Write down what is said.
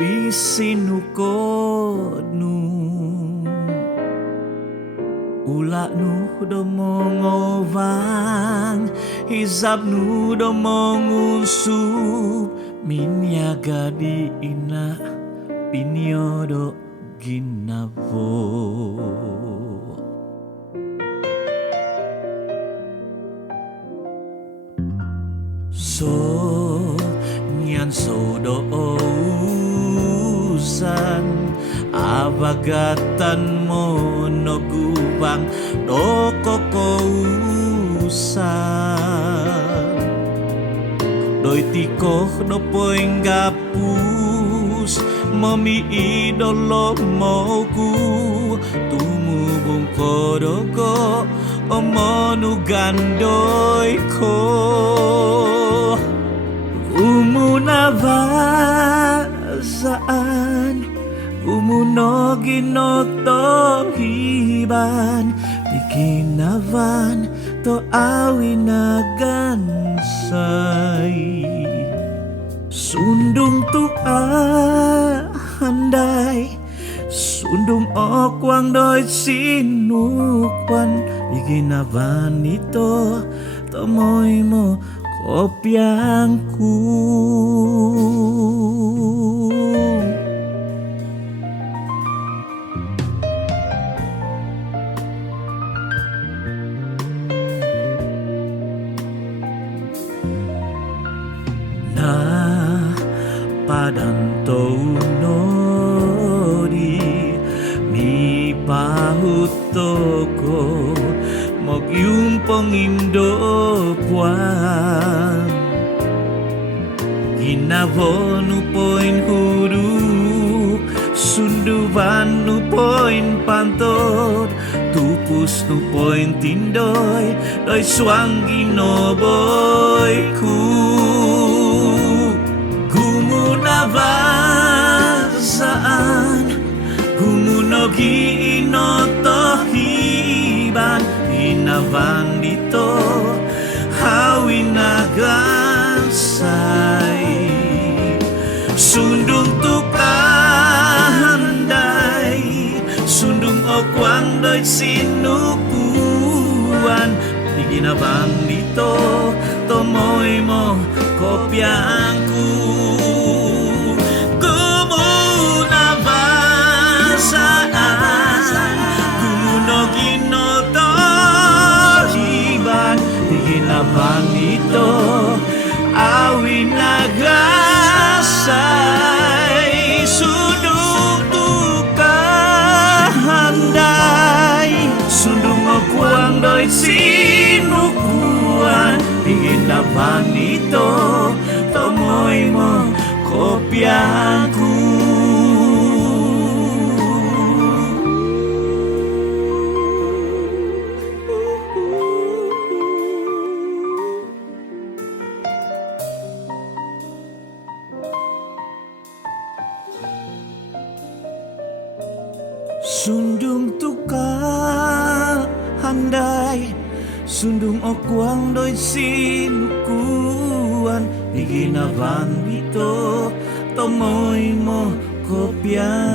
bisinukonu ula nu domongowang hisab nu domongusup minyaga di ina pinyodo ginabo so nyan sodo usan abagatan monogubang doko usan doi tiko dopoing gapus mami idolo moku tumubung kodogo omonu gandoi ko umunavazaan umunoginotohiban pikinavan to awinagansay sundung tu handai sundung okwang doi sinukwan pikinavan ito tomoy mo kopiangku na padanto nodi mi pahutoko mogyumpong indo puan ginavo nu poin huruf sunduvan nu poin pantot tupus nu poin tindoy doi suang ginoboyku gumunavasaan gumunogi inotohiban inavan dito hawinagansay sundung tukahandai sundung okwang doi sinukuan di ginabang dito tomoy mo kopiangku gumunavasaan gumunoginotohiban di ginabang dito awinagasay sundung tukahandai sundung okwang doi sinukuan ginabang dito tomoy mo kopiangku sundung tukang handai sundung okwang doi sinukuan biginavan bito tomoy mo kopiang